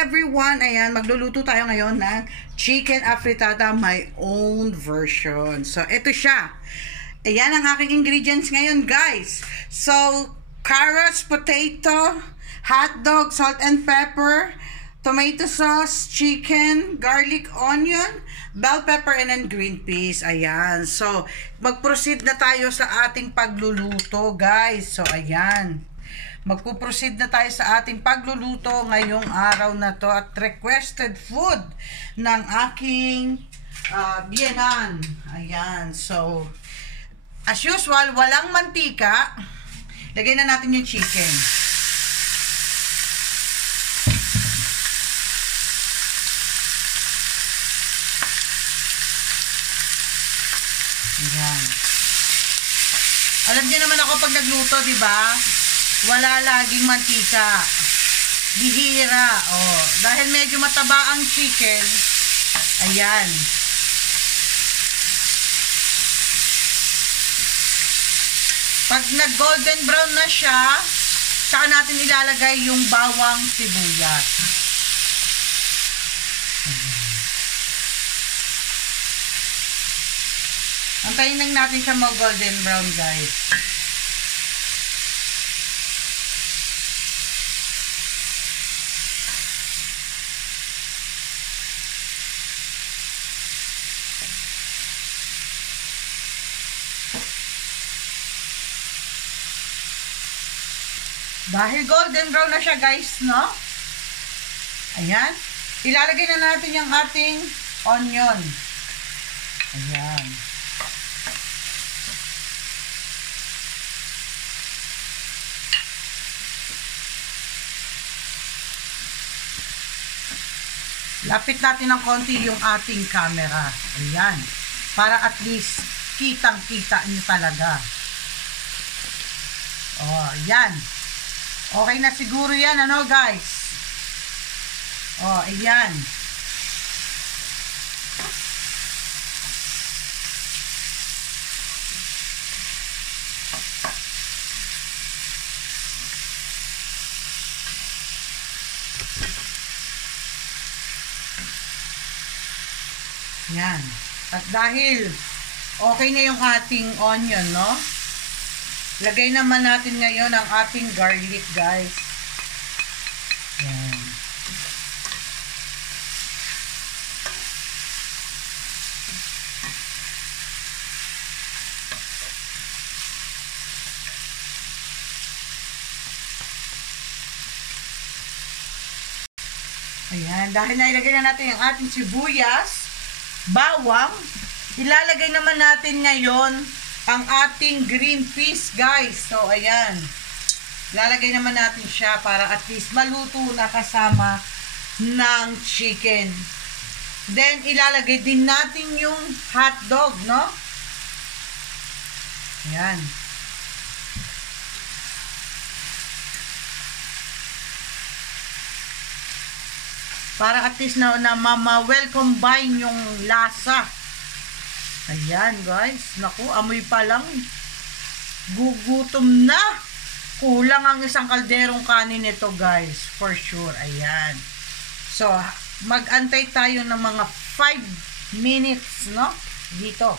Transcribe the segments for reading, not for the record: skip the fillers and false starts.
everyone! Ayan, magluluto tayo ngayon ng chicken afritada, my own version. So, ito siya. Ayan ang aking ingredients ngayon, guys. So, carrots, potato, hotdog, salt and pepper, tomato sauce, chicken, garlic, onion, bell pepper, and then green peas. Ayan. So, mag-proceed na tayo sa ating pagluluto, guys. So, ayan. Magpo-proceed na tayo sa ating pagluluto ngayong araw na to at requested food ng aking biyenan. Ayan. So, as usual, walang mantika. Lagay na natin yung chicken. Ayan. Alam niyo naman ako pag nagluto, di ba? Wala laging mantika. Bihira. Oh, dahil medyo mataba ang chicken. Ayan. Pag nag-golden brown na siya, saka natin ilalagay yung bawang sibuyas. Antayin lang natin siya mag-golden brown, guys. Dahil golden brown na siya, guys, no? Ayan. Ilalagay na natin yung ating onion. Ayan. Lapit natin ng konti yung ating camera. Ayan. Para at least kitang-kita nyo talaga. Oh, ayan. Okay na siguro yan, ano, guys? Oh, ayan. Yan. At dahil okay na yung ating onion, no? Lagay naman natin ngayon ang ating garlic, guys. Yan. Ayan. Dahil nailagay na natin yung ating sibuyas, bawang, ilalagay naman natin ngayon ang ating green peas, guys. So, ayan. Lalagay naman natin siya para at least maluto na kasama ng chicken. Then, ilalagay din natin yung hotdog, no? Ayan. Para at least na well combine yung lasa. Ayan, guys. Naku, amoy pa lang. Gugutom na. Kulang ang isang kalderong kanin nito, guys. For sure. Ayan. So, mag-antay tayo ng mga 5 minutes, no? Dito.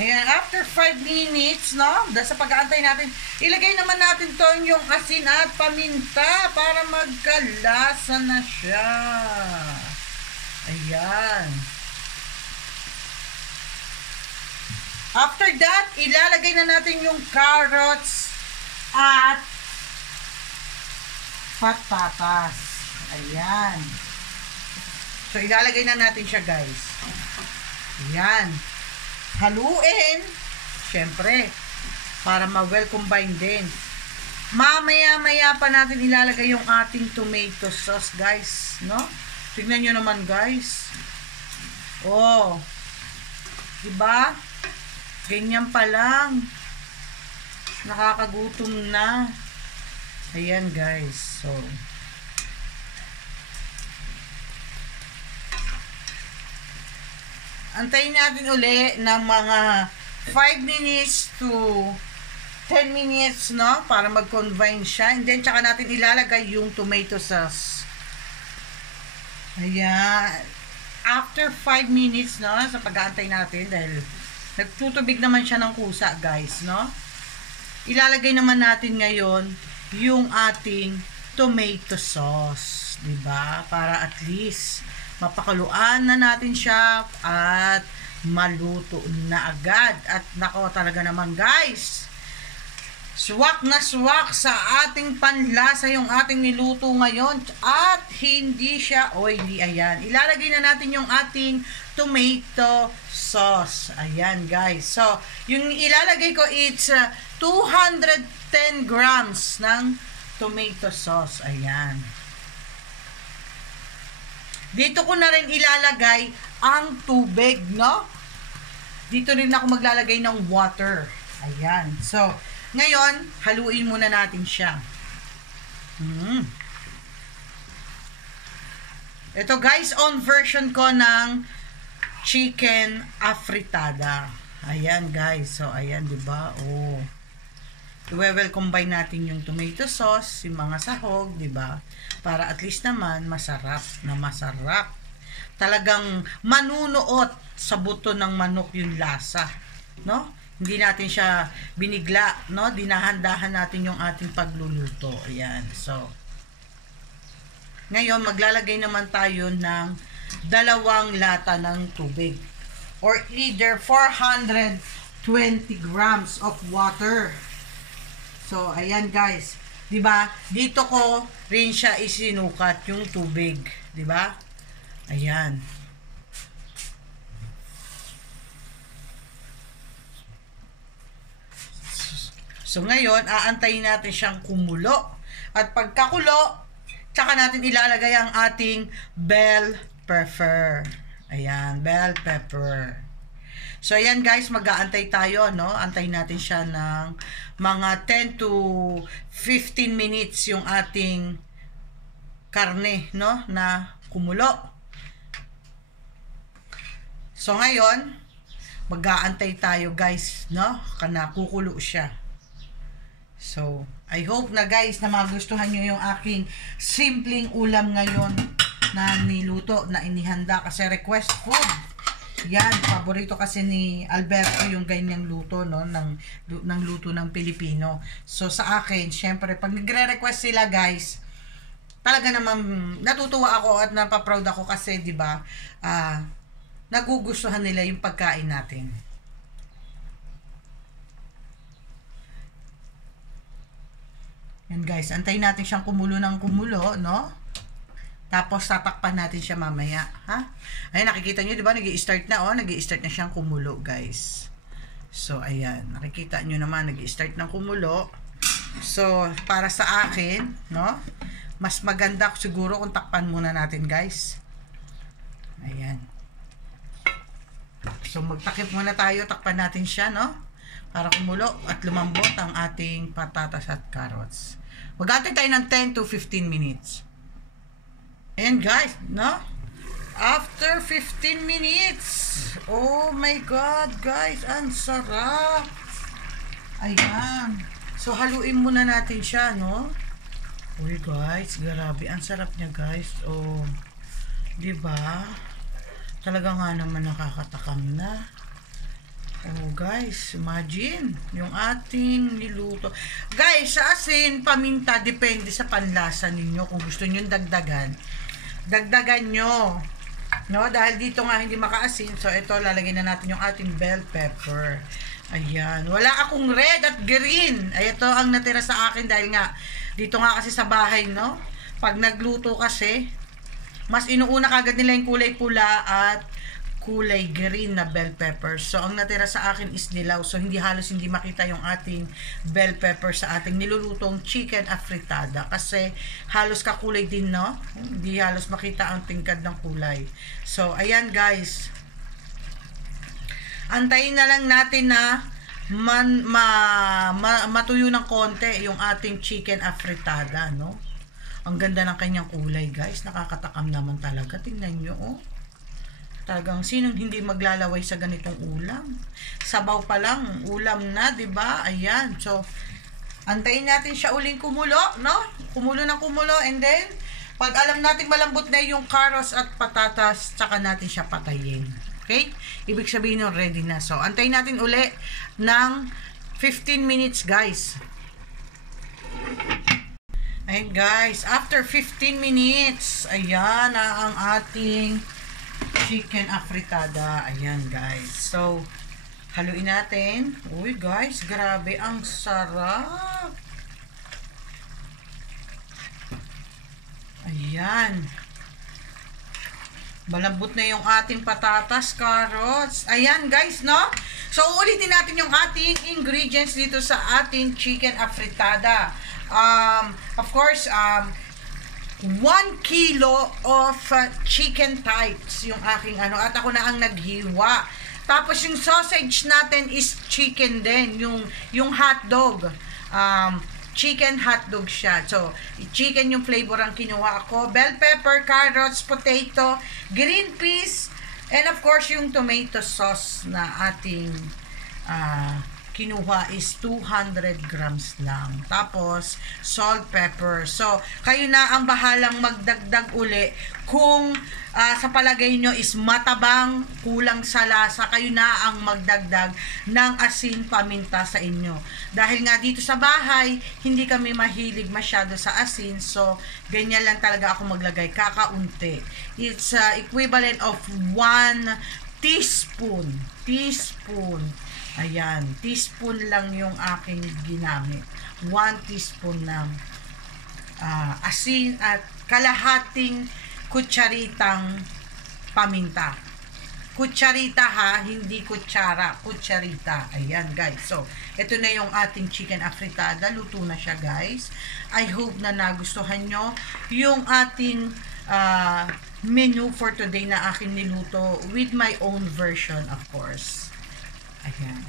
Ayan, after 5 minutes, no? Dahil sa pag-aantay natin, ilagay naman natin to yung asin at paminta para magkalasa na siya. Ayan. After that, ilalagay na natin yung carrots at patatas. Ayan. So, ilalagay na natin siya, guys. Ayan. Haluin. Siyempre, para ma-well combine din. Mamaya-maya pa natin ilalagay yung ating tomato sauce, guys. No? Tignan nyo naman, guys. Oh. Diba? Ganyan pa lang. Nakakagutom na. Ayan, guys. So. Antayin natin uli ng mga 5 minutes to 10 minutes, no? Para mag-combine siya. And then, tsaka natin ilalagay yung tomato sauce. Ayan. After 5 minutes, no? Sa pag-aantay natin, dahil nagtutubig naman siya ng kusa, guys, no? Ilalagay naman natin ngayon yung ating tomato sauce. Diba? Para at least mapakuluan na natin siya at maluto na agad. At nako talaga naman, guys, swak na swak sa ating panlasa yung ating niluto ngayon. At hindi siya oily. Ayan. Ilalagay na natin yung ating tomato sauce. Ayan, guys. So, yung ilalagay ko, it's 210 grams ng tomato sauce. Ayan. Dito ko na rin ilalagay ang tubig, no? Dito rin ako maglalagay ng water. Ayan. So, ngayon, haluin muna natin siya. Ito, guys, on version ko ng chicken afritada. Ayan, guys. So, ayan, diba? Oh. I-well combine natin yung tomato sauce, yung mga sahog, diba? Para at least naman masarap na masarap. Talagang manunuot sa buto ng manok yung lasa, no? Hindi natin siya binigla, no? Dinahandahan natin yung ating pagluluto. Ayan. So, ngayon maglalagay naman tayo ng 2 lata ng tubig or either 420 grams of water. So, ayan, guys. 'Di ba? Dito ko rin siya isinukat yung tubig, 'di ba? Ayan. So ngayon, aantayin natin siyang kumulo. At pagkakulo, tsaka natin ilalagay ang ating bell pepper. Ayan, bell pepper. So, ayan, guys, mag-aantay tayo, no? Antayin natin siya ng mga 10 to 15 minutes yung ating karne, no? Na kumulo. So, ngayon, mag-aantay tayo, guys, no? Kana kukulo siya. So, I hope na, guys, na magustuhan nyo yung aking simpleng ulam ngayon na niluto, na inihanda kasi request food. Yan, paborito kasi ni Alberto yung ganyang luto, no, ng luto ng Pilipino. So, sa akin, syempre, pag nagre-request sila, guys, talaga naman natutuwa ako at napaproud ako kasi, di ba, nagugustuhan nila yung pagkain natin. Yan, guys, antayin natin siyang kumulo ng kumulo, no? Tapos, tatakpan natin siya mamaya. Ha? Ayan, nakikita nyo, di ba? Nag-i-start na, oh. Nag-i-start na siyang kumulo, guys. So, ayan. Nakikita nyo naman, nag-i-start ng kumulo. So, para sa akin, no? Mas maganda siguro kung takpan muna natin, guys. Ayan. So, magtakip muna tayo. Takpan natin siya, no? Para kumulo at lumambot ang ating patatas at carrots. Mag-antay tayo ng 10 to 15 minutes. And guys, no? After 15 minutes, oh my God, guys, ang sarap. Ayan. So, haluin muna natin siya, no? Uy, guys, grabe, ang sarap niya, guys. Oh, diba? Talaga nga naman nakakatakam na. Oh, guys, imagine yung ating niluto. Guys, sa asin, paminta, depende sa panlasa ninyo. Kung gusto nyo dagdagan, dagdagan nyo. No? Dahil dito nga hindi makaasin. So, ito, lalagyan na natin yung ating bell pepper. Ayan. Wala akong red at green. Ay, ito ang natira sa akin dahil nga, dito nga kasi sa bahay, no? Pag nagluto kasi, mas inuuna kagad nila yung kulay pula at kulay green na bell pepper. So, ang natira sa akin is dilaw. So, hindi makita yung ating bell pepper sa ating nilulutong chicken afritada. Kasi, halos kakulay din, no? Hindi halos makita ang tingkad ng kulay. So, ayan, guys. Antayin na lang natin na matuyo ng konti yung ating chicken afritada, no? Ang ganda ng kanyang kulay, guys. Nakakatakam naman talaga. Tingnan nyo, oh. Talagang sinong hindi maglalaway sa ganitong ulam? Sabaw pa lang, ulam na, 'di ba? Ayan. So, antayin natin siya uling kumulo, no? Kumulo ng kumulo, and then pag alam natin malambot na yung carrots at patatas, tsaka natin siya patayin. Okay? Ibig sabihin nun, ready na. So, antayin natin uli ng 15 minutes, guys. Ayan, guys. After 15 minutes, ayan na ang ating chicken afritada. Ayan, guys. So, haluin natin. Uy, guys. Grabe. Ang sarap. Ayan. Malambot na yung ating patatas, carrots. Ayan, guys, no? So, ulitin natin yung ating ingredients dito sa ating chicken afritada. Of course, 1 kilo of chicken thighs yung aking ano, at ako na ang naghiwa. Tapos yung sausage natin is chicken din, yung hotdog. Chicken hotdog siya. So, chicken yung flavor ang kinuha ako. Bell pepper, carrots, potato, green peas, and of course yung tomato sauce na ating kinuha is 200 grams lang. Tapos, salt, pepper. So, kayo na ang bahalang magdagdag uli. Kung sa palagay nyo is matabang, kulang sa lasa, kayo na ang magdagdag ng asin, paminta sa inyo. Dahil nga dito sa bahay, hindi kami mahilig masyado sa asin. So, ganyan lang talaga ako maglagay. Kakaunti. It's equivalent of 1 teaspoon. Ayan, teaspoon lang yung aking ginamit. 1 teaspoon ng asin at kalahating kutsaritang paminta. Kutsarita ha, hindi kutsara, kutsarita. Ayan, guys. So, ito na yung ating chicken afritada. Luto na siya, guys. I hope na nagustuhan nyo yung ating menu for today na aking niluto with my own version, of course. Ayan.